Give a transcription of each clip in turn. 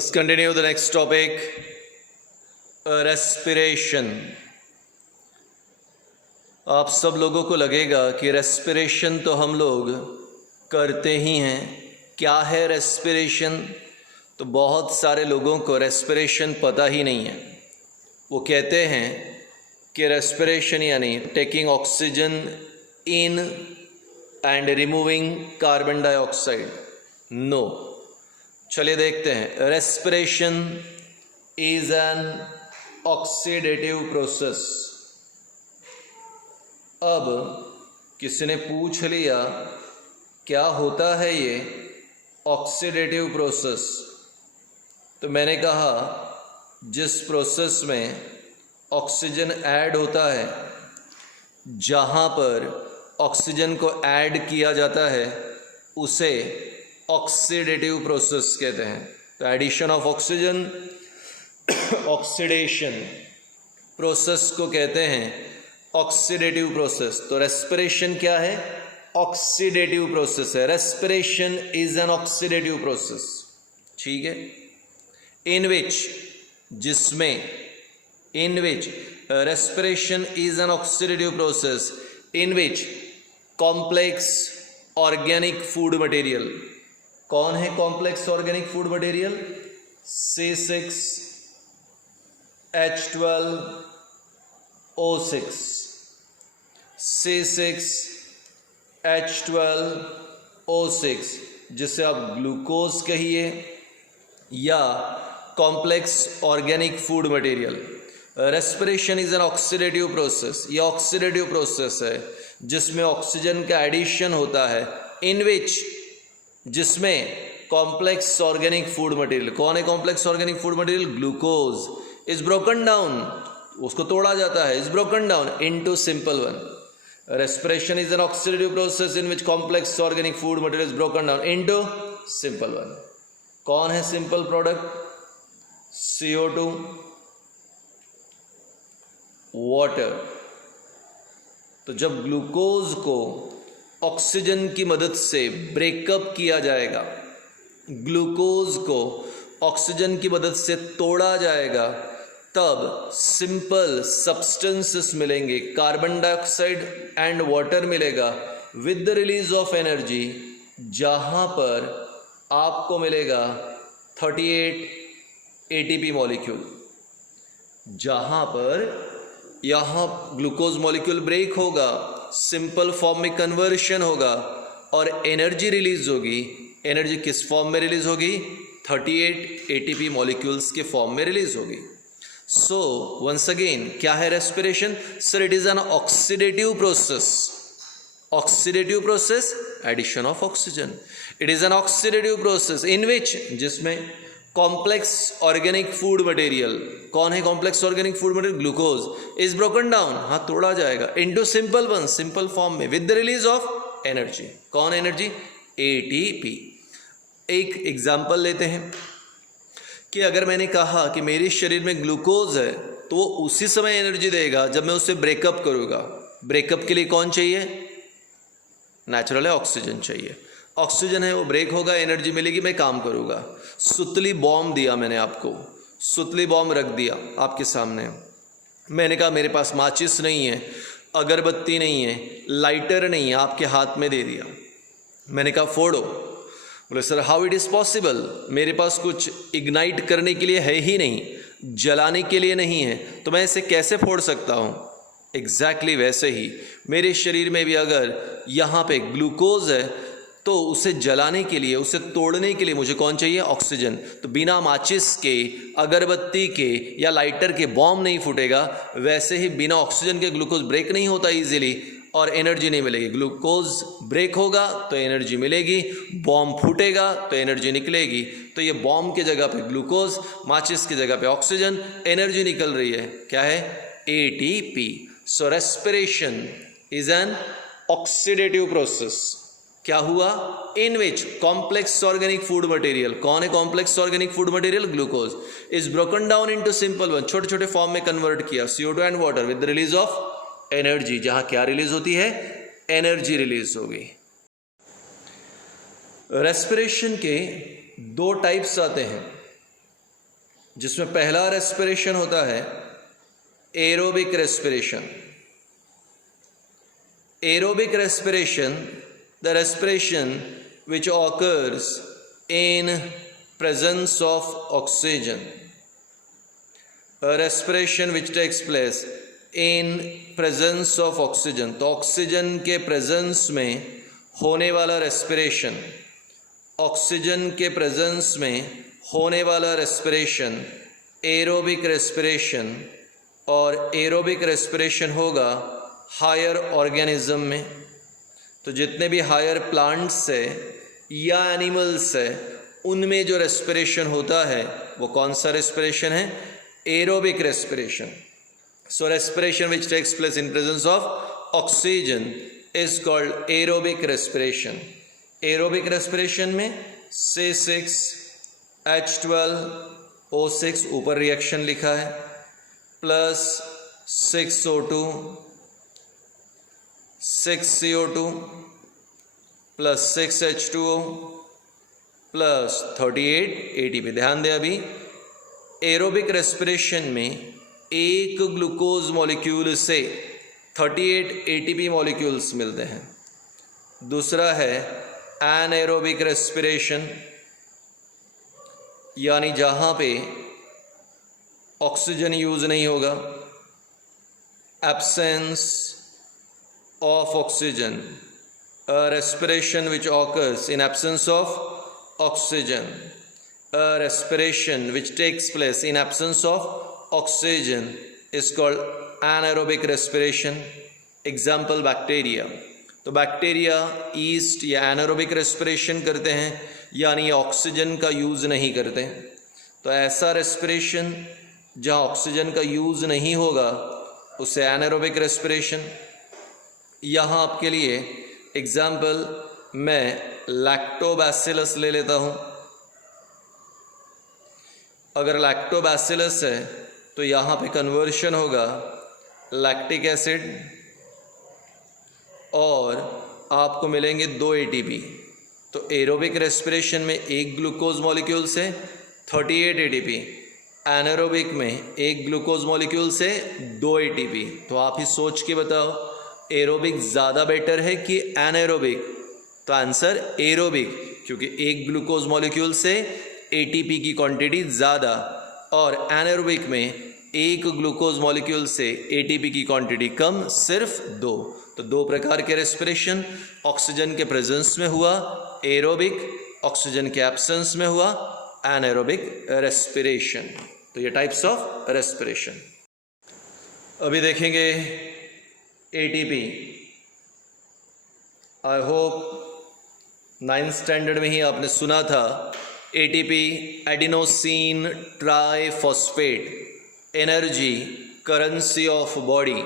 Let's continue the next topic, respiration. आप सब लोगों को लगेगा कि रेस्पिरेशन तो हम लोग करते ही हैं। क्या है रेस्पिरेशन? तो बहुत सारे लोगों को रेस्पिरेशन पता ही नहीं है। वो कहते हैं कि रेस्पिरेशन यानी taking oxygen in and removing carbon dioxide. No, चलिए देखते हैं। Respiration is an oxidative process. अब किसी ने पूछ लिया क्या होता है ये ऑक्सीडेटिव प्रोसेस, तो मैंने कहा जिस प्रोसेस में ऑक्सीजन ऐड होता है, जहाँ पर ऑक्सीजन को ऐड किया जाता है उसे ऑक्सीडेटिव प्रोसेस कहते हैं। तो addition of oxygen oxidation process को कहते हैं ऑक्सीडेटिव प्रोसेस। तो रेस्पिरेशन क्या है? ऑक्सीडेटिव प्रोसेस है। Respiration is an oxidative process, ठीक है। इन विच respiration is an oxidative process in which complex organic food material, कौन है complex organic food material? C6H12O6, C6H12O6 जिसे आप ग्लूकोज कहिए या complex organic food material. Respiration is an oxidative process. ये oxidative process है जिसमें ऑक्सीजन का एडिशन होता है, इन विच जिसमें कॉम्प्लेक्स ऑर्गेनिक फूड मटेरियल, कौन है complex organic food material? Glucose is broken down, उसको तोड़ा जाता है, is broken down into simple one. Respiration is an oxidative process in which complex organic food material is broken down into simple one. कौन है simple product? CO2, water. तो जब glucose को oxygen की मदद से ब्रेकअप किया जाएगा, ग्लूकोज को ऑक्सीजन की मदद से तोड़ा जाएगा, तब सिंपल सब्सटेंसेस मिलेंगे, कार्बन डाइऑक्साइड एंड वाटर मिलेगा with the release of energy, जहां पर आपको मिलेगा 38 ATP मॉलिक्यूल। जहां पर यहाँ ग्लूकोज मॉलिक्यूल ब्रेक होगा, सिंपल फॉर्म में कन्वर्शन होगा और एनर्जी रिलीज होगी। एनर्जी किस फॉर्म में रिलीज होगी? 38 ATP मॉलिक्यूल्स के फॉर्म में रिलीज होगी। सो वंस अगेन, क्या है respiration? Sir it is an oxidative process. Oxidative process, addition of oxygen. It is an oxidative process in which, जिसमें कॉम्प्लेक्स ऑर्गेनिक फूड मटेरियल, कौन है complex organic food material? Glucose is broken down, हाँ तोड़ा जाएगा, into simple one, simple form में with the release of energy. कौन energy? ATP। एक example लेते हैं कि अगर मैंने कहा कि मेरे शरीर में ग्लूकोज है तो वो उसी समय एनर्जी देगा जब मैं उसे ब्रेकअप करूँगा। ब्रेकअप के लिए कौन चाहिए? नेचुरल है, ऑक्सीजन चाहिए। ऑक्सीजन है, वो ब्रेक होगा, एनर्जी मिलेगी, मैं काम करूँगा। सुतली बॉम्ब दिया मैंने आपको, सुतली बॉम्ब रख दिया आपके सामने। मैंने कहा मेरे पास माचिस नहीं है, अगरबत्ती नहीं है, लाइटर नहीं है, आपके हाथ में दे दिया। मैंने कहा फोड़ो। बोले sir how it is possible, मेरे पास कुछ इग्नाइट करने के लिए है ही नहीं, जलाने के लिए नहीं है, तो मैं इसे कैसे फोड़ सकता हूँ? एग्जैक्टली वैसे ही मेरे शरीर में भी अगर यहाँ पे ग्लूकोज है तो उसे जलाने के लिए, उसे तोड़ने के लिए मुझे कौन चाहिए? ऑक्सीजन। तो बिना माचिस के, अगरबत्ती के या लाइटर के बॉम्ब नहीं फूटेगा, वैसे ही बिना ऑक्सीजन के ग्लूकोज ब्रेक नहीं होता इजीली और एनर्जी नहीं मिलेगी। ग्लूकोज ब्रेक होगा तो एनर्जी मिलेगी, बॉम्ब फूटेगा तो एनर्जी निकलेगी। तो ये बॉम्ब की जगह पे ग्लूकोज, माचिस की जगह पे ऑक्सीजन, एनर्जी निकल रही है, क्या है? ATP। So respiration is an oxidative process. क्या हुआ? इन विच कॉम्प्लेक्स ऑर्गेनिक फूड मटेरियल, कौन है complex organic food material? Glucose is broken down into simple one, छोटे छोटे फॉर्म में कन्वर्ट किया, CO2 and water with the release of energy. जहां क्या रिलीज होती है? एनर्जी रिलीज होगी। रेस्पिरेशन के दो टाइप्स आते हैं, जिसमें पहला रेस्पिरेशन होता है एरोबिक रेस्पिरेशन। एरोबिक respiration, the respiration which occurs in presence of oxygen, a respiration which takes place in presence of oxygen। तो ऑक्सीजन के प्रेजेंस में होने वाला रेस्पिरेशन, ऑक्सीजन के प्रेजेंस में होने वाला रेस्पिरेशन एरोबिक रेस्पिरेशन, और एरोबिक रेस्पिरेशन होगा हायर ऑर्गेनिज्म में। तो जितने भी हायर प्लांट्स है या एनिमल्स है उनमें जो रेस्पिरेशन होता है वो कौन सा रेस्पिरेशन है? Aerobic respiration. So respiration which takes place in presence of oxygen is called aerobic respiration. एरोबिक रेस्पिरेशन में C6 H12O6 ऊपर रिएक्शन लिखा है, plus 6O2 6CO2 plus 6H2O plus 38 ATP। ध्यान दें, अभी एरोबिक रेस्पिरेशन में एक ग्लूकोज मॉलिक्यूल से 38 ATP मॉलिक्यूल्स मिलते हैं। दूसरा है एनएरोबिक रेस्पिरेशन, यानी जहाँ पे ऑक्सीजन यूज नहीं होगा, absence of oxygen, a respiration which occurs in absence of oxygen, a respiration which takes place in absence of oxygen is called anaerobic respiration। Example bacteria. तो बैक्टीरिया ईस्ट या anaerobic respiration करते हैं, यानी oxygen का use नहीं करते। तो ऐसा रेस्पिरेशन जहाँ ऑक्सीजन का यूज़ नहीं होगा उसे एनारोबिक रेस्पिरेशन। यहाँ आपके लिए एग्जाम्पल मैं लैक्टोबैसिलस ले लेता हूँ। अगर लैक्टोबैसिलस है तो यहाँ पे कन्वर्शन होगा लैक्टिक एसिड और आपको मिलेंगे 2 ATP। तो एरोबिक रेस्पिरेशन में एक ग्लूकोज मॉलिक्यूल से 38 ATP, एनारोबिक में एक ग्लूकोज मॉलिक्यूल से 2 ATP। तो आप ही सोच के बताओ एरोबिक ज़्यादा बेटर है कि एनारोबिक? तो आंसर एरोबिक, क्योंकि एक ग्लूकोज मॉलिक्यूल से ATP की क्वांटिटी ज़्यादा और एनारोबिक में एक ग्लूकोज मॉलिक्यूल से ATP की क्वांटिटी कम, सिर्फ 2। तो 2 प्रकार के रेस्पिरेशन, ऑक्सीजन के प्रेजेंस में हुआ एरोबिक, ऑक्सीजन के एब्सेंस में हुआ एनारोबिक रेस्पिरेशन। तो ये टाइप्स ऑफ रेस्पिरेशन। अभी देखेंगे ATP। I hope 9th standard में ही आपने सुना था ATP adenosine triphosphate, energy currency of body,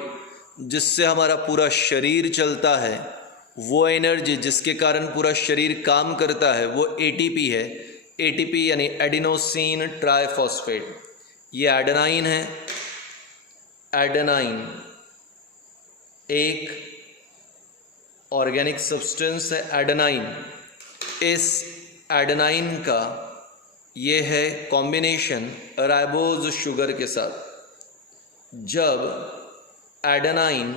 जिससे हमारा पूरा शरीर चलता है। वो एनर्जी जिसके कारण पूरा शरीर काम करता है वो ATP है। ATP यानी एडिनोसिन ट्राइफॉस्फेट। ये एडेनाइन है। एडेनाइन एक ऑर्गेनिक सब्सटेंस है एडेनाइन। इस एडेनाइन का ये है कॉम्बिनेशन राइबोज शुगर के साथ। जब एडेनाइन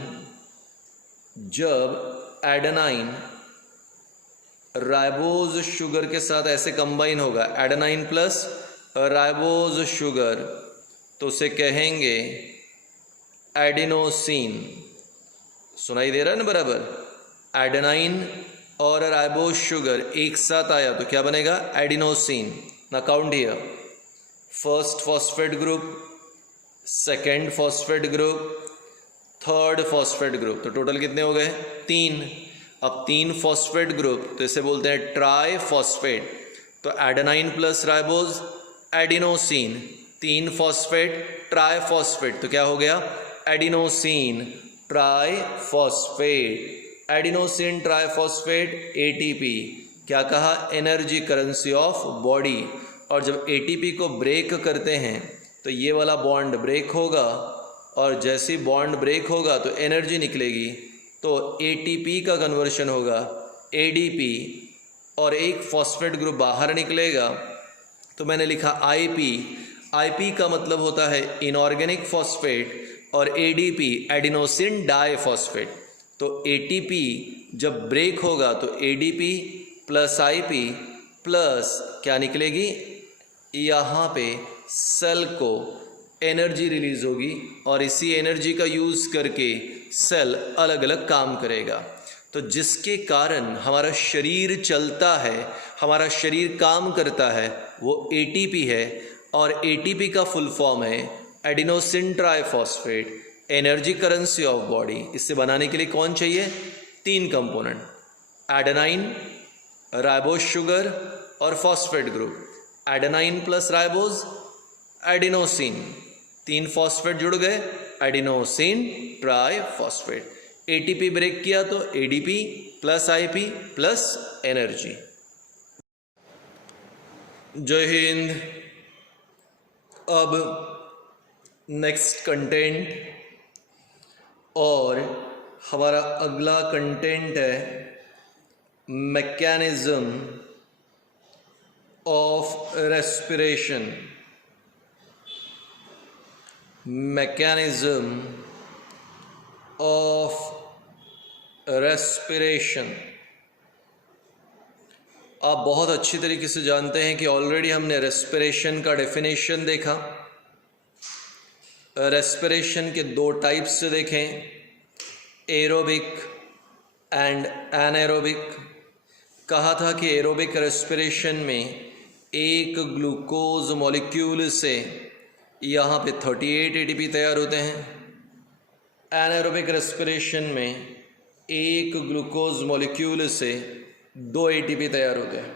राइबोज शुगर के साथ ऐसे कंबाइन होगा, एडेनाइन प्लस राइबोज शुगर, तो उसे कहेंगे एडिनोसिन। सुनाई दे रहा है ना बराबर? एडेनाइन और राइबोज शुगर एक साथ आया तो क्या बनेगा? एडिनोसिन। ना count here, first phosphate group, second phosphate group, third phosphate group, तो टोटल कितने हो गए? 3। अब 3 फॉस्फेट ग्रुप, तो इसे बोलते हैं ट्राई फॉस्फेट। तो adenine plus ribose adenosine, 3 phosphate try phosphate, तो क्या हो गया? Adenosine triphosphate. Adenosine triphosphate ATP। क्या कहा? Energy currency of body. और जब ATP को ब्रेक करते हैं तो ये वाला बॉन्ड ब्रेक होगा, और जैसे ही बॉन्ड ब्रेक होगा तो एनर्जी निकलेगी, तो ATP का कन्वर्शन होगा ADP और एक फॉस्फेट ग्रुप बाहर निकलेगा। तो मैंने लिखा IP। आईपी का मतलब होता है इनऑर्गेनिक फॉस्फेट और एडीपी एडिनोसिन डाइफॉस्फेट। तो एटीपी जब ब्रेक होगा तो एडीपी प्लस आईपी प्लस क्या निकलेगी, यहाँ पे सेल को एनर्जी रिलीज होगी और इसी एनर्जी का यूज़ करके सेल अलग अलग काम करेगा। तो जिसके कारण हमारा शरीर चलता है, हमारा शरीर काम करता है, वो एटीपी है। और एटीपी का फुल फॉर्म है adenosine triphosphate, energy currency of body. इसे बनाने के लिए कौन चाहिए, 3 कंपोनेंट, एडेनाइन, राइबोज शुगर और phosphate group. Adenine plus ribose adenosine, 3 phosphate जुड़ गए, एडिनोसिन ट्राइफॉस्फेट। एटीपी ब्रेक किया तो ADP plus IP plus energy. जय हिंद। अब नेक्स्ट कंटेंट, और हमारा अगला कंटेंट है mechanism of respiration. Mechanism of respiration. आप बहुत अच्छी तरीके से जानते हैं कि ऑलरेडी हमने रेस्पिरेशन का डेफिनेशन देखा। रेस्पिरेशन के 2 टाइप्स से देखें, एरोबिक एंड एनाएरोबिक। कहा था कि एरोबिक रेस्पिरेशन में एक ग्लूकोज मॉलिक्यूल से यहाँ पे 38 एटीपी तैयार होते हैं। एनाएरोबिक रेस्पिरेशन में एक ग्लूकोज मॉलिक्यूल से 2 एटीपी तैयार होते हैं।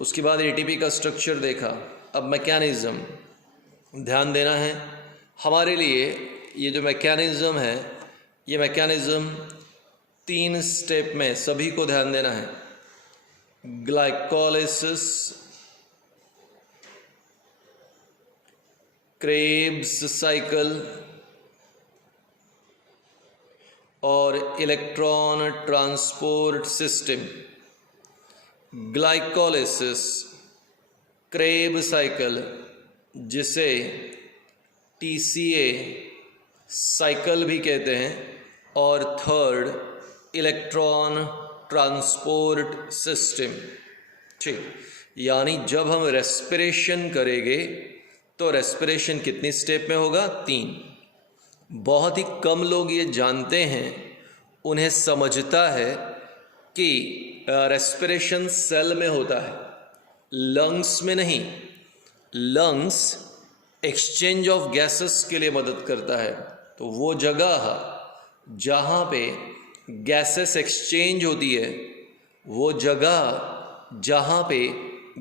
उसके बाद एटीपी का स्ट्रक्चर देखा। अब मैकेनिज्म ध्यान देना है हमारे लिए। ये जो मैकेनिज्म है, ये मैकेनिज्म 3 स्टेप में सभी को ध्यान देना है। ग्लाइकोलाइसिस, क्रेब्स साइकिल और electron transport system. Glycolysis, Krebs cycle जिसे टीसीए साइकिल भी कहते हैं, और थर्ड इलेक्ट्रॉन ट्रांसपोर्ट सिस्टम। ठीक, यानी जब हम रेस्पिरेशन करेंगे तो रेस्पिरेशन कितनी स्टेप में होगा, 3। बहुत ही कम लोग ये जानते हैं, उन्हें समझता है कि रेस्पिरेशन सेल में होता है, लंग्स में नहीं। लंग्स एक्सचेंज ऑफ गैसेस के लिए मदद करता है। तो वो जगह जहाँ पे गैसेस एक्सचेंज होती है, वो जगह जहाँ पे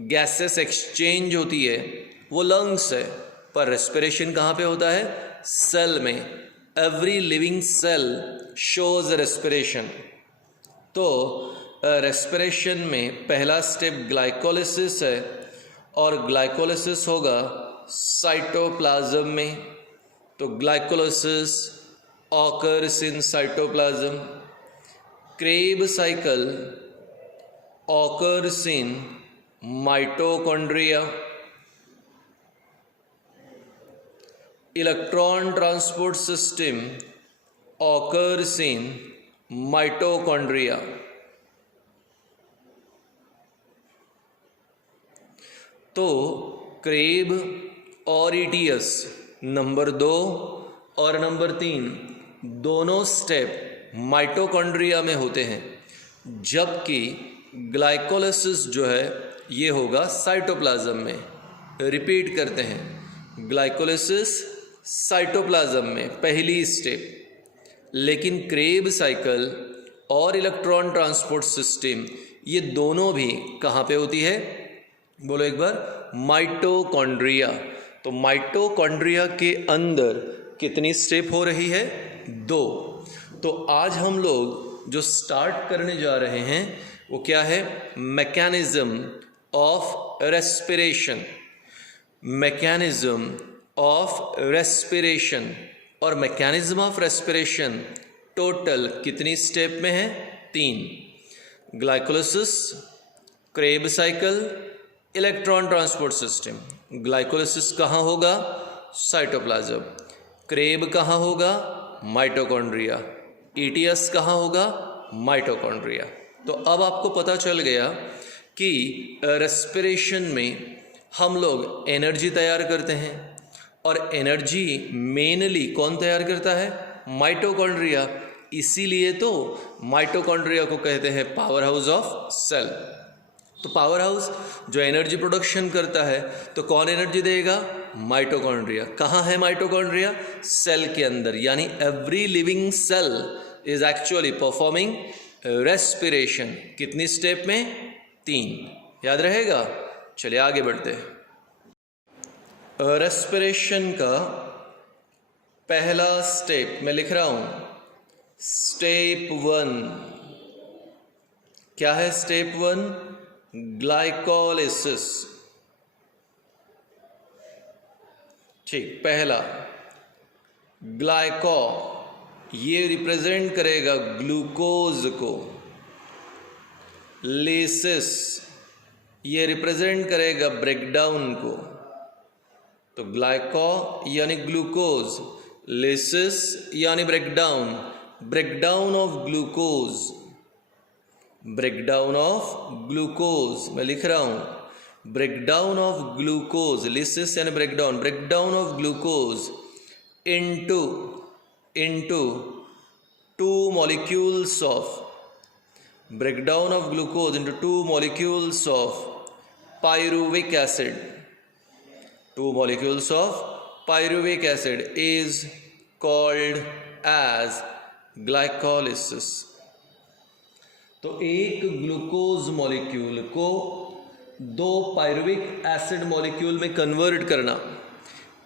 गैसेस एक्सचेंज होती है वो लंग्स है। पर रेस्पिरेशन कहाँ पे होता है, सेल में। Every living cell shows respiration. तो रेस्पिरेशन में पहला स्टेप ग्लाइकोलाइसिस है, और ग्लाइकोलाइसिस होगा साइटोप्लाज्म में। तो glycolysis occurs in cytoplasm. Krebs cycle occurs in mitochondria. Electron transport system occurs in mitochondria. तो क्रेब और ईटीएस नंबर 2 और नंबर 3 दोनों स्टेप माइटोकॉन्ड्रिया में होते हैं, जबकि ग्लाइकोलाइसिस जो है ये होगा साइटोप्लाज्म में। रिपीट करते हैं, ग्लाइकोलाइसिस साइटोप्लाज्म में पहली स्टेप, लेकिन क्रेब साइकिल और इलेक्ट्रॉन ट्रांसपोर्ट सिस्टम ये दोनों भी कहाँ पे होती है, बोलो एक बार, माइटोकॉन्ड्रिया। तो माइटोकॉन्ड्रिया के अंदर कितनी स्टेप हो रही है, 2। तो आज हम लोग जो स्टार्ट करने जा रहे हैं वो क्या है, mechanism of respiration. Mechanism of respiration. और मैकेनिज्म ऑफ रेस्पिरेशन टोटल कितनी स्टेप में है, 3। Glycolysis, Krebs cycle, electron transport system. Glycolysis कहाँ होगा? साइटोप्लाज्म। क्रेब कहाँ होगा? माइटोकॉन्ड्रिया। ETS कहाँ होगा? माइटोकॉन्ड्रिया। तो अब आपको पता चल गया कि रेस्पिरेशन में हम लोग एनर्जी तैयार करते हैं और एनर्जी मेनली कौन तैयार करता है? माइटोकॉन्ड्रिया। इसीलिए तो माइटोकॉन्ड्रिया को कहते हैं पावर हाउस ऑफ सेल। तो पावर हाउस जो एनर्जी प्रोडक्शन करता है, तो कौन एनर्जी देगा? माइटोकॉन्ड्रिया। कहाँ है माइटोकॉन्ड्रिया? सेल के अंदर। यानी every living cell is actually performing respiration. कितनी स्टेप में? 3। याद रहेगा? चलिए आगे बढ़ते हैं। रेस्पिरेशन का पहला स्टेप मैं लिख रहा हूं, स्टेप 1। क्या है स्टेप 1? ग्लाइकोलिसिस। ठीक, पहला ग्लाइको, ये रिप्रेजेंट करेगा ग्लूकोज को। लिसिस ये रिप्रेजेंट करेगा ब्रेकडाउन को। तो ग्लाइको यानी ग्लूकोज, लिसिस यानी breakdown. Breakdown of glucose, breakdown of glucose मैं लिख रहा हूं, ब्रेकडाउन ऑफ ग्लूकोज। लिसिस यानी breakdown, breakdown of glucose into 2 molecules of, breakdown of glucose into 2 molecules of pyruvic acid. 2 molecules of pyruvic acid is called as glycolysis. तो एक glucose molecule को 2 pyruvic acid molecule में convert करना,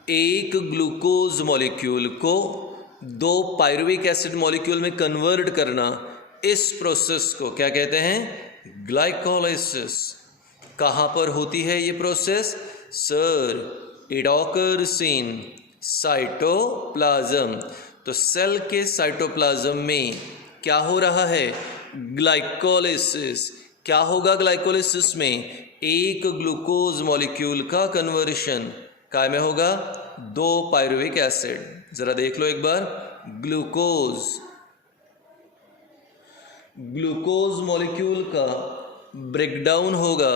एक glucose molecule को 2 pyruvic acid molecule में convert करना, इस प्रोसेस को क्या कहते हैं? ग्लाइकोलाइसिस। कहाँ पर होती है ये process? Sir, it occurs in cytoplasm. तो सेल के साइटोप्लाज्म में क्या हो रहा है? ग्लाइकोलाइसिस। क्या होगा ग्लाइकोलाइसिस में? एक ग्लूकोज मॉलिक्यूल का कन्वर्शन काय में होगा? 2 पायरुविक एसिड। जरा देख लो एक बार, ग्लूकोज मॉलिक्यूल का ब्रेकडाउन होगा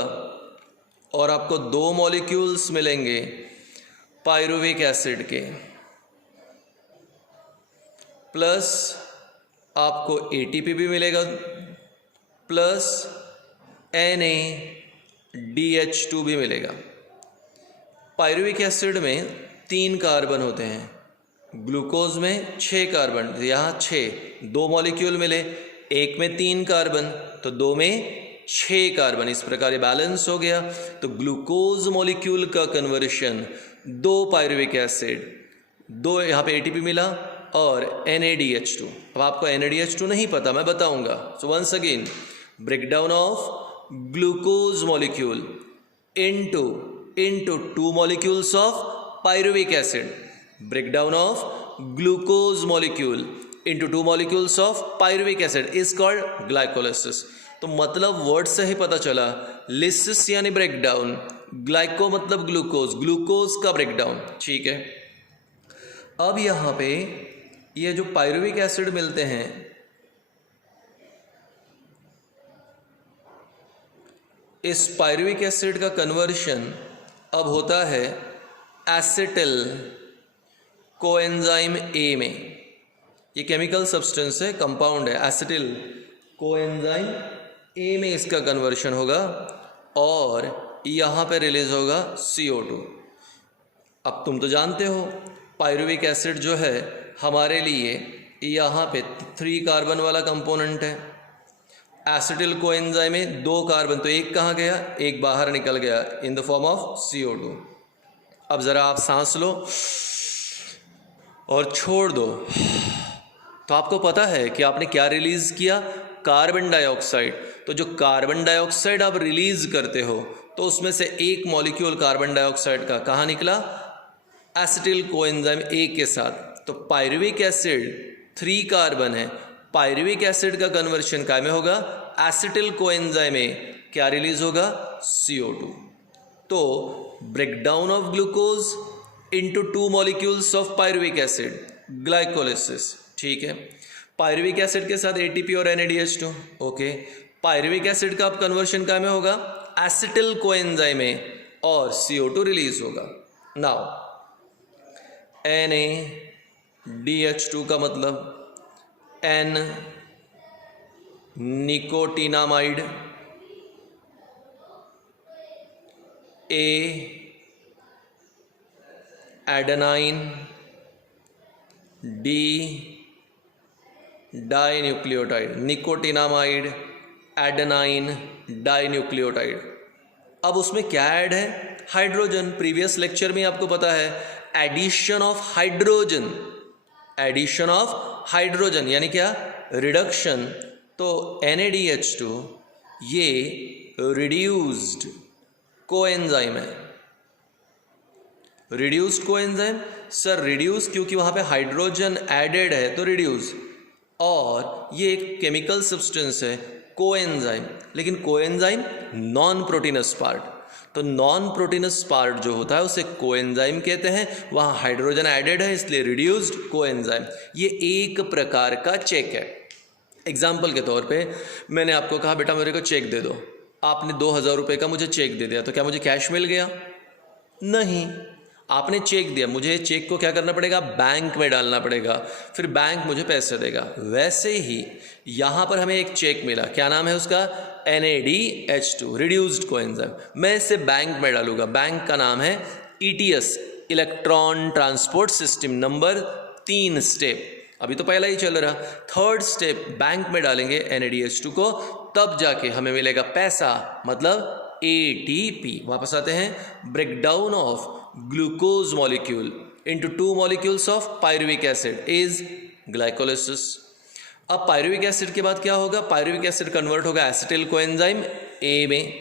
और आपको 2 मॉलिक्यूल्स मिलेंगे पायरुविक एसिड के, प्लस आपको ATP भी मिलेगा, प्लस NADH2 भी मिलेगा। पायरुविक एसिड में 3 कार्बन होते हैं, ग्लूकोज में 6 कार्बन, यहाँ 6, 2 मॉलिक्यूल मिले, एक में 3 कार्बन तो 2 में 6 कार्बन, इस प्रकार ये बैलेंस हो गया। तो ग्लूकोज मॉलिक्यूल का कन्वर्शन 2 पायरुविक एसिड, 2 यहाँ पे ATP मिला और NADH2। अब आपको NADH2 नहीं पता, मैं बताऊंगा। So once again, breakdown of glucose molecule into 2 molecules of pyruvic acid, breakdown of glucose molecule into 2 molecules of pyruvic acid is called glycolysis। तो मतलब वर्ड से ही पता चला, लिसिस यानी ब्रेकडाउन, ग्लाइको मतलब ग्लूकोज, ग्लूकोज का ब्रेकडाउन। ठीक है, अब यहाँ पे ये जो पायरुविक एसिड मिलते हैं, इस पायरुविक एसिड का कन्वर्शन अब होता है एसिटिल कोएंजाइम ए में। ये केमिकल सब्सटेंस है, कंपाउंड है, एसिटिल कोएंजाइम ए में इसका कन्वर्शन होगा और यहाँ पे रिलीज होगा CO2। अब तुम तो जानते हो पायरुविक एसिड जो है हमारे लिए यहाँ पे 3 कार्बन वाला कंपोनेंट है, एसिटिल कोएंजाइम में 2 कार्बन, तो एक कहाँ गया? एक बाहर निकल गया in the form of CO2। अब ज़रा आप सांस लो और छोड़ दो, तो आपको पता है कि आपने क्या रिलीज़ किया? Carbon dioxide. तो जो कार्बन डाइऑक्साइड आप रिलीज़ करते हो, तो उसमें से एक मॉलिक्यूल कार्बन डाइऑक्साइड का कहाँ निकला? एसिटिल कोएंजाइम ए के साथ। तो पायरुविक एसिड 3 कार्बन है, पायरुविक एसिड का कन्वर्शन काय में होगा? एसिटिल कोएंजाइम में क्या रिलीज होगा? CO2। तो breakdown of glucose into 2 molecules of pyruvic acid, glycolysis. ठीक है, पायरुविक एसिड के साथ ATP और NADH2. ओके, पायरुविक एसिड का अब कन्वर्शन क्या में होगा, एसिटिल कोएंजाइम में, और CO2 रिलीज होगा. नाउ NADH2 का मतलब N nicotinamide, A adenine, D dinucleotide. Nicotinamide, adenine, dinucleotide. अब उसमें क्या ऐड है, हाइड्रोजन. प्रीवियस लेक्चर में आपको पता है addition of hydrogen, addition of hydrogen यानी क्या, रिडक्शन. तो NADH2 ये रिड्यूस्ड कोएंजाइम है. रिड्यूस्ड कोएंजाइम सर, रिड्यूस क्योंकि वहां पे हाइड्रोजन एडेड है तो रिड्यूस, और ये एक केमिकल सब्सटेंस है कोएंजाइम. लेकिन कोएंजाइम नॉन प्रोटीनस पार्ट, तो नॉन प्रोटीनस पार्ट जो होता है उसे कोएंजाइम कहते हैं. वहाँ हाइड्रोजन एडेड है इसलिए रिड्यूस्ड कोएंजाइम. ये एक प्रकार का चेक है. एग्जाम्पल के तौर पे मैंने आपको कहा बेटा मेरे को चेक दे दो, आपने 2000 रुपये का मुझे चेक दे दिया, तो क्या मुझे कैश मिल गया? नहीं. आपने चेक दिया, मुझे चेक को क्या करना पड़ेगा, बैंक में डालना पड़ेगा, फिर बैंक मुझे पैसे देगा. वैसे ही यहाँ पर हमें एक चेक मिला, क्या नाम है उसका, NADH2 रिड्यूस्ड कोएंजाइम. मैं इसे बैंक में डालूंगा. बैंक का नाम है ETS, electron transport system. Number 3 step, अभी तो पहला ही चल रहा. थर्ड स्टेप, बैंक में डालेंगे NADH2 को, तब जाके हमें मिलेगा पैसा, मतलब ATP. वापस आते हैं, breakdown of glucose molecule into 2 molecules of pyruvic acid is glycolysis. अब पायरुविक एसिड के बाद क्या होगा, पायरुविक एसिड कन्वर्ट होगा एसिटिल कोएंजाइम A में.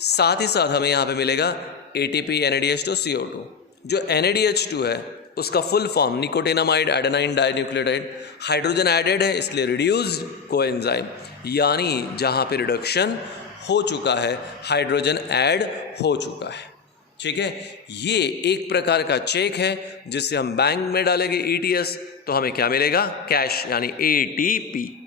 साथ ही साथ हमें यहाँ पे मिलेगा ATP, NADH2, CO2. जो NADH2 है उसका full form nicotinamide adenine dinucleotide. Hydrogen added है इसलिए रिड्यूस्ड कोएंजाइम, यानी जहाँ पे रिडक्शन हो चुका है, हाइड्रोजन ऐड हो चुका है. ठीक है, ये एक प्रकार का चेक है जिससे हम बैंक में डालेंगे ETS, तो हमें क्या मिलेगा, कैश, यानी ATP.